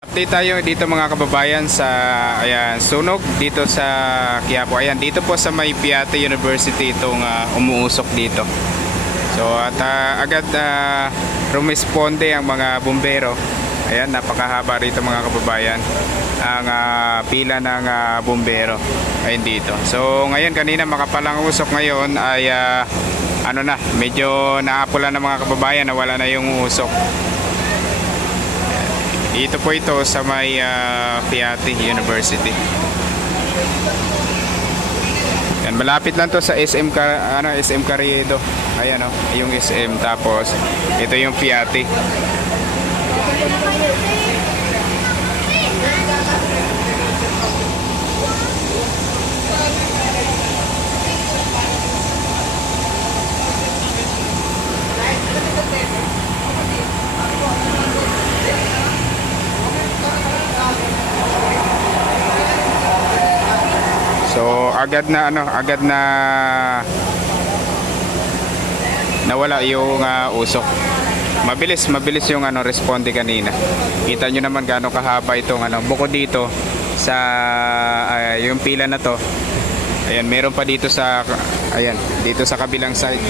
Update tayo dito mga kababayan sa sunog dito sa Quiapo. Ayan, dito po sa may Piate University itong umuusok dito. So at agad rumisponde ang mga bumbero. Ayan, napakahaba rito mga kababayan ang pila ng bumbero. Ayun dito. So ngayon, kanina makapalang usok, ngayon ay medyo naapula ng mga kababayan na wala na yung usok. Dito po ito sa may Piate University. Yan, malapit lang to sa SM Carriedo. Ayan yung SM, tapos ito yung Piate. So agad na nawala yung usok. Mabilis yung responde kanina. Kita nyo naman gaano kahaba itong bukod dito sa yung pila na to. Ayan, meron pa dito sa dito sa kabilang side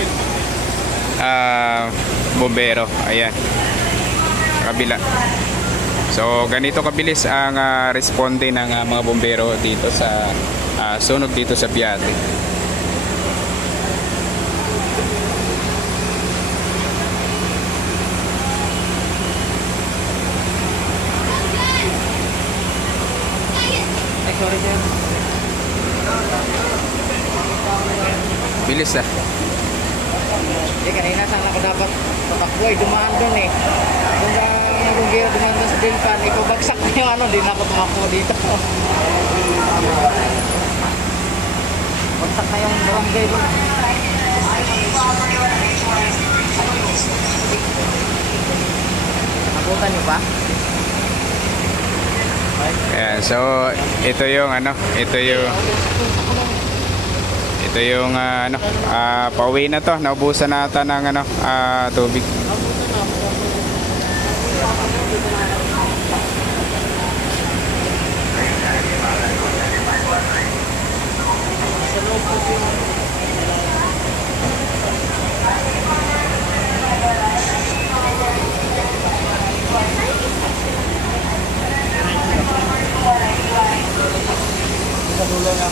bombero. Ayan, kabila. So ganito kabilis ang responde ng mga bombero dito sa sunog dito sa Piate. Bilis kanina sana ako dapat patakbo dumaan doon kung nagugiro dumaan doon sa Dilpan, ipabagsak na yung di na ako tumakbo dito. Bagsak na yung barangay doon. Nakutan nyo ba? Ayan, so ito yung pauwi na to, naubusan nata ng tubig.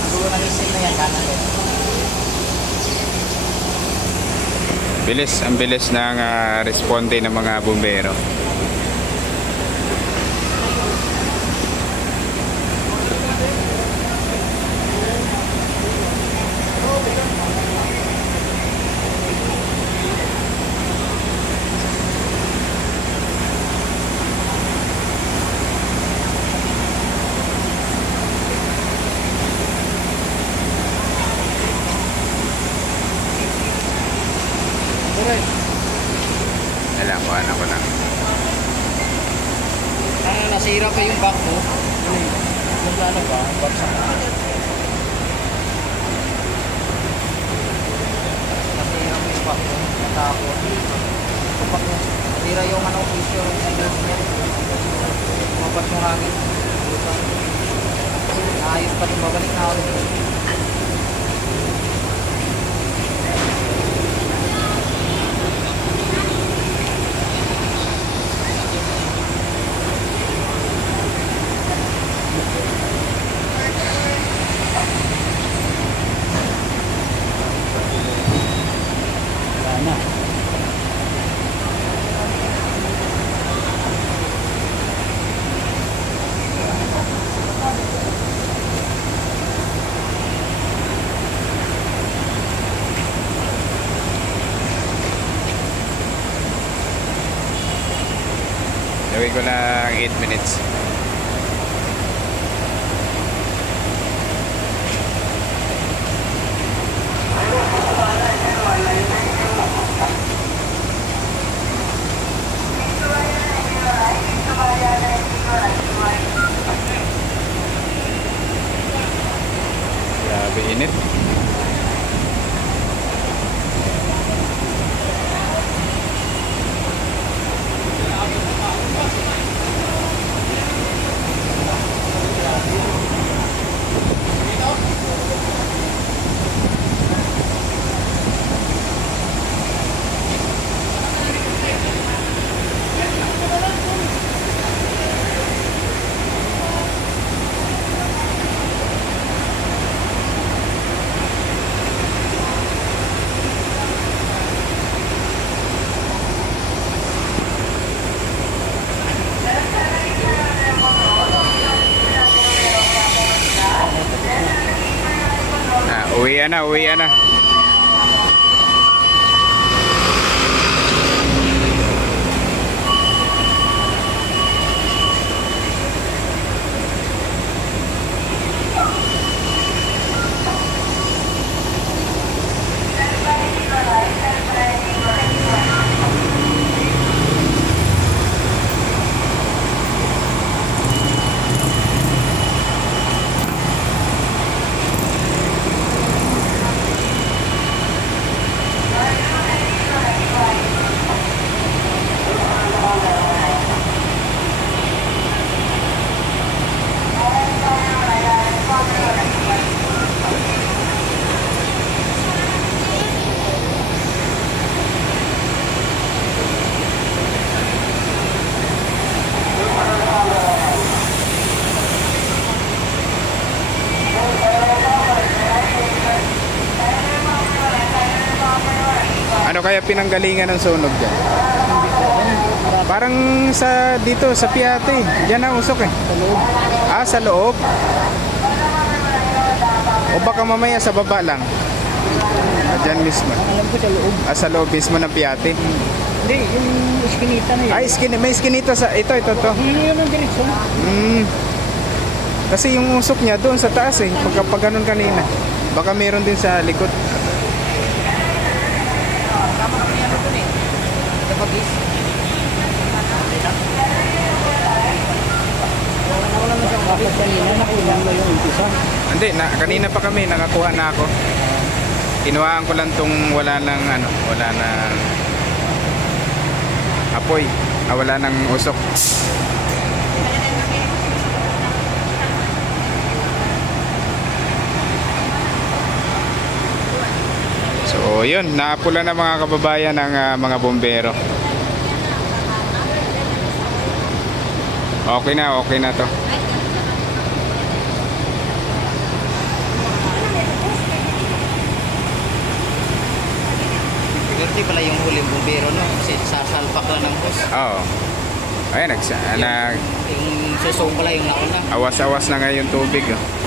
Dulo ng isin na yan, kanan din. Ang bilis ng responde ng mga bumbero. Alam ko, ko lang. Nasira pa yung back mo. Ano ba? Bagsak na. Nasira pa yung back mo. Natapos. Kapag nasira yung picture sa glass. Mabas yung hangin. Ayos pa rin, babalik na ako. Gawin ko lang 8 minutes. Grabe init. Uwian na, uwian na. Ano kaya pinanggalingan ng sunog dyan? Parang sa dito sa Piate, diyan ang usok eh. Sa loob. Ah, sa loob. O baka mamaya sa baba lang. Ah, dyan mismo. Alam ko sa loob. Ah, sa loob mismo ng Piate. Hindi, yung iskinita na yun. Ay, may skinita sa ito to. Yun ang direksyon. Kasi yung usok niya doon sa taas eh. Pag ganun kanina. Baka meron din sa likod. Tama kami ano dun eh. Sa pag-is. Wala na siyang bakit kanina. Nakulang na yung umpisa. Hindi, kanina pa kami. Nakakuha na ako. Kinuhaan ko lang tong wala nang apoy. Wala nang usok. So yun, naapula na mga kababayan ng mga bombero. Okay na to. Swerte pala yung huling bumbero, no? Kasi sasalpak lang ng bus. Oo. Ayan, Yung susong pala yung nauna. awas-awas na ngayon tubig. Oh.